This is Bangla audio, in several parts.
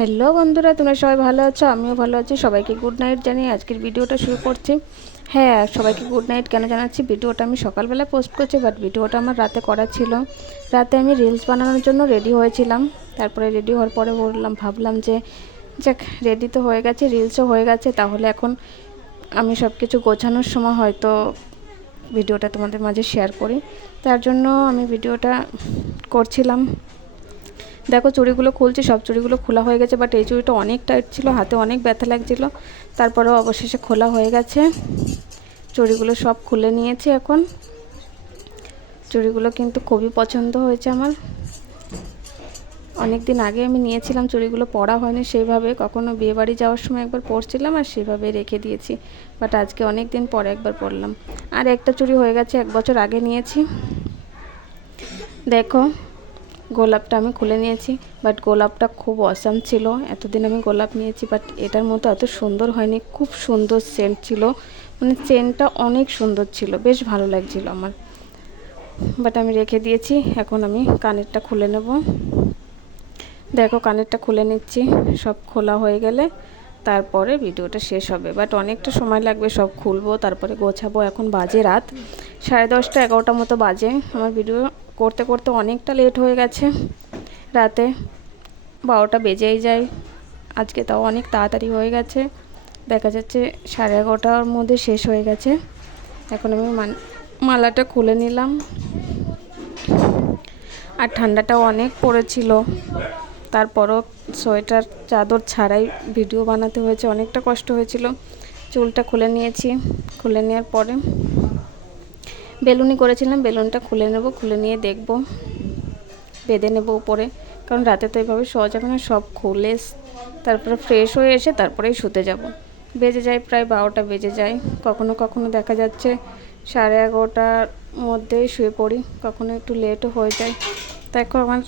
হ্যালো বন্ধুরা, তোমরা সবাই ভালো আছো? আমিও ভালো আছি। সবাইকে গুড নাইট জানিয়ে আজকের ভিডিওটা শুরু করছি। হ্যাঁ, সবাইকে গুড নাইট কেন জানাচ্ছি, ভিডিওটা আমি সকালবেলা পোস্ট করছি, বাট ভিডিওটা আমার রাতে করা ছিল। রাতে আমি রিলস বানানোর জন্য রেডি হয়েছিলাম। তারপরে রেডি হওয়ার পরে ভাবলাম যে যাক, রেডি তো হয়ে গেছে, রিলসও হয়ে গেছে, তাহলে এখন আমি সব কিছু গোছানোর সময় হয়তো ভিডিওটা তোমাদের মাঝে শেয়ার করি। তার জন্য আমি ভিডিওটা করছিলাম। দেখো, চুড়িগুলো খুলছি, সব চুড়িগুলো খোলা হয়ে গেছে, বাট এই চুড়িটা অনেক টাইট ছিল, হাতে অনেক ব্যথা লাগছিল। তারপরেও অবশেষে খোলা হয়ে গেছে। চুড়িগুলো সব খুলে নিয়েছি এখন। চুড়িগুলো কিন্তু খুবই পছন্দ হয়েছে আমার। অনেক দিন আগে আমি নিয়েছিলাম, চুড়িগুলো পরা হয়নি সেইভাবে, কখনো বিয়েবাড়ি যাওয়ার সময় একবার পরছিলাম আর সেভাবে রেখে দিয়েছি, বাট আজকে অনেক দিন পরে একবার পরলাম। আর একটা চুড়ি হয়ে গেছে, 1 বছর আগে নিয়েছি। দেখো, গোলাপটা আমি খুলে নিয়েছি, বাট গোলাপটা খুব অসাম ছিল। এতদিন আমি গোলাপ নিয়েছি, বাট এটার মতো এত সুন্দর হয়নি। খুব সুন্দর সেন্ট ছিল, মানে চেনটা অনেক সুন্দর ছিল, বেশ ভালো লাগছিল আমার, বাট আমি রেখে দিয়েছি। এখন আমি কানেরটা খুলে নেব। দেখো, কানেরটা খুলে নিচ্ছি। সব খোলা হয়ে গেলে তারপরে ভিডিওটা শেষ হবে, বাট অনেকটা সময় লাগবে, সব খুলবো তারপরে গোছাবো। এখন বাজে রাত 10:30 11টা মতো বাজে। আমার ভিডিও করতে করতে অনেকটা লেট হয়ে গেছে, রাতে 12টা বেজেই যায়। আজকে তাও অনেক তাড়াতাড়ি হয়ে গেছে, দেখা যাচ্ছে 11:30টার মধ্যে শেষ হয়ে গেছে। এখন আমি মালাটা খুলে নিলাম। আর ঠান্ডাটাও অনেক পড়েছিল, তারপরও সোয়েটার চাদর ছাড়াই ভিডিও বানাতে হয়েছে, অনেকটা কষ্ট হয়েছিল। চুলটা খুলে নিয়েছি। খুলে নেওয়ার পরে বেলুনি করেছিলাম, বেলুনটা খুলে নেব, খুলে নিয়ে দেখব, বেঁধে নেব উপরে, কারণ রাতে তো এইভাবে শোয়া যাবে না। সব খুলে তারপরে ফ্রেশ হয়ে এসে তারপরেই শুতে যাব। বেজে যায় প্রায় 12টা বেজে যায়। কখনো কখনো দেখা যাচ্ছে 11:30টার মধ্যেই শুয়ে পড়ি, কখনো একটু লেটও হয়ে যায়। দেখো, আমার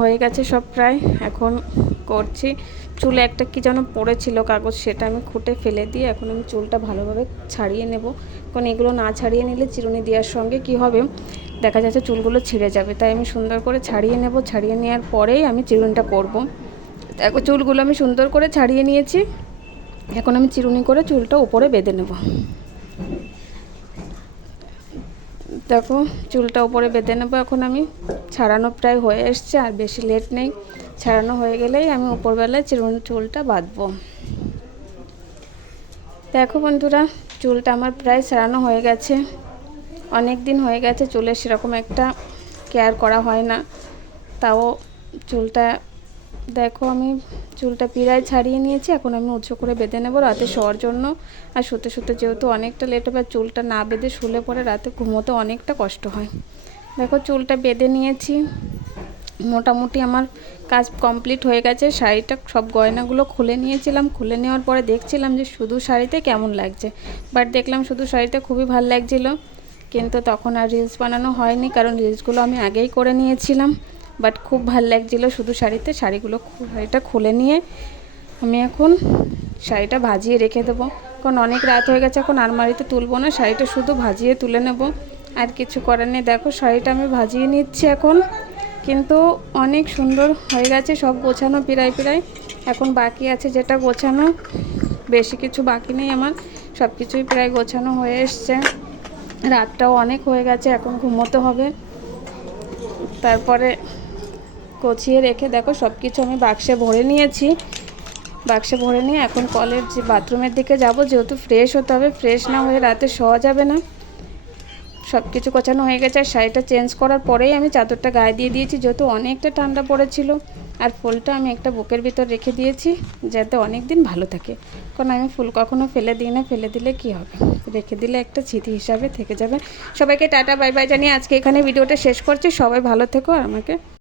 হয়ে গেছে সব প্রায়। এখন করছি, চুলে একটা কি যেন পড়েছিল কাগজ, সেটা আমি খুঁটে ফেলে দিয়ে এখন আমি চুলটা ভালোভাবে ছাড়িয়ে নেব। কারণ এগুলো না ছাড়িয়ে নিলে চিরুনি দেওয়ার সঙ্গে কি হবে, দেখা যাচ্ছে চুলগুলো ছিঁড়ে যাবে, তাই আমি সুন্দর করে ছাড়িয়ে নেব। ছাড়িয়ে নেওয়ার পরেই আমি চিরুনিটা করব। দেখো, চুলগুলো আমি সুন্দর করে ছাড়িয়ে নিয়েছি। এখন আমি চিরুনি করে চুলটা উপরে বেঁধে নেব। দেখো, চুলটা উপরে বেঁধে নেবো এখন আমি। ছাড়ানো প্রায় হয়ে এসছে, আর বেশি লেট নেই। ছাড়ানো হয়ে গেলেই আমি উপরবেলায় চুলটা বাঁধবো। দেখো বন্ধুরা, চুলটা আমার প্রায় ছাড়ানো হয়ে গেছে। অনেক দিন হয়ে গেছে চুলের সেরকম একটা কেয়ার করা হয় না, তাও চুলটা দেখো, আমি চুলটা প্রায় ছাড়িয়ে নিয়েছি। এখন আমি উঁচু করে বেঁধে নেব রাতে শোয়ার জন্য। আর শুতে শুতে যেহেতু অনেকটা লেট হবে, চুলটা না বেঁধে শুলে পরে রাতে ঘুমোতে অনেকটা কষ্ট হয়। দেখো, চুলটা বেঁধে নিয়েছি, মোটামুটি আমার কাজ কমপ্লিট হয়ে গেছে। শাড়িটা সব গয়নাগুলো খুলে নিয়েছিলাম, খুলে নেওয়ার পরে দেখছিলাম যে শুধু শাড়িতে কেমন লাগছে, বাট দেখলাম শুধু শাড়িতে খুবই ভালো লাগছিলো। কিন্তু তখন আর রিলস বানানো হয়নি, কারণ রিলসগুলো আমি আগেই করে নিয়েছিলাম, বাট খুব ভালো লাগছিলো শুধু শাড়িতে। শাড়িটা খুলে নিয়ে আমি এখন শাড়িটা ভাজিয়ে রেখে দেবো, কারণ অনেক রাত হয়ে গেছে। এখন আলমারিতে তুলবো না, শাড়িটা শুধু ভাজিয়ে তুলে নেব, আর কিছু করার নেই। দেখো, শাড়িটা আমি ভাজিয়ে নিচ্ছি এখন, কিন্তু অনেক সুন্দর হয়ে গেছে সব গোছানো প্রায়। এখন বাকি আছে যেটা গোছানো, বেশি কিছু বাকি নেই আমার, সব কিছুই প্রায় গোছানো হয়ে এসছে। রাতটাও অনেক হয়ে গেছে, এখন ঘুমোতে হবে। তারপরে গুছিয়ে রেখে দেখো, সব কিছু আমি বাক্সে ভরে নিয়েছি। বাক্সে ভরে নিয়ে এখন কলের যে বাথরুমের দিকে যাব, যেহেতু ফ্রেশ হতে হবে, ফ্রেশ না হয়ে রাতে শোয়া যাবে না। সব কিছু গোছানো হয়ে গেছে। আর শাড়িটা চেঞ্জ করার পরেই আমি চাদরটা গায়ে দিয়ে দিয়েছি, যেহেতু অনেকটা ঠান্ডা পড়েছিল। আর ফুলটা আমি একটা বুকের ভিতর রেখে দিয়েছি, যাতে অনেক দিন ভালো থাকে, কারণ আমি ফুল কখনো ফেলে দিই না। ফেলে দিলে কি হবে, রেখে দিলে একটা স্মৃতি হিসাবে থেকে যাবে। সবাইকে টাটা বাই বাই জানিয়ে আজকে এখানে ভিডিওটা শেষ করছি। সবাই ভালো থেকো আর আমাকে